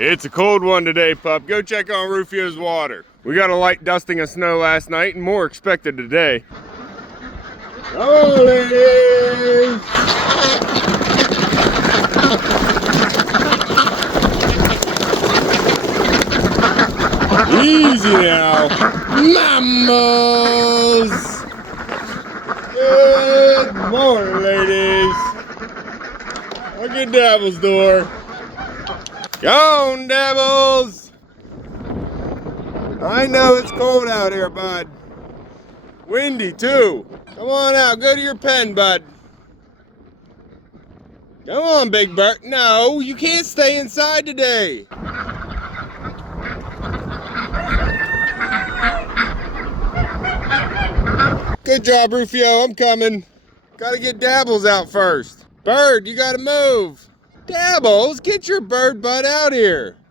It's a cold one today, pup. Go check on Rufio's water. We got a light dusting of snow last night and more expected today. Oh, ladies! Easy now. Mammals! Good morning, ladies. Look at Dabble's door. Go on, Dabbles! I know it's cold out here, bud. Windy, too. Come on out. Go to your pen, bud. Come on, Big Bird. No, you can't stay inside today. Good job, Rufio. I'm coming. Gotta get Dabbles out first. Bird, you gotta move. Dabbles, get your bird butt out here.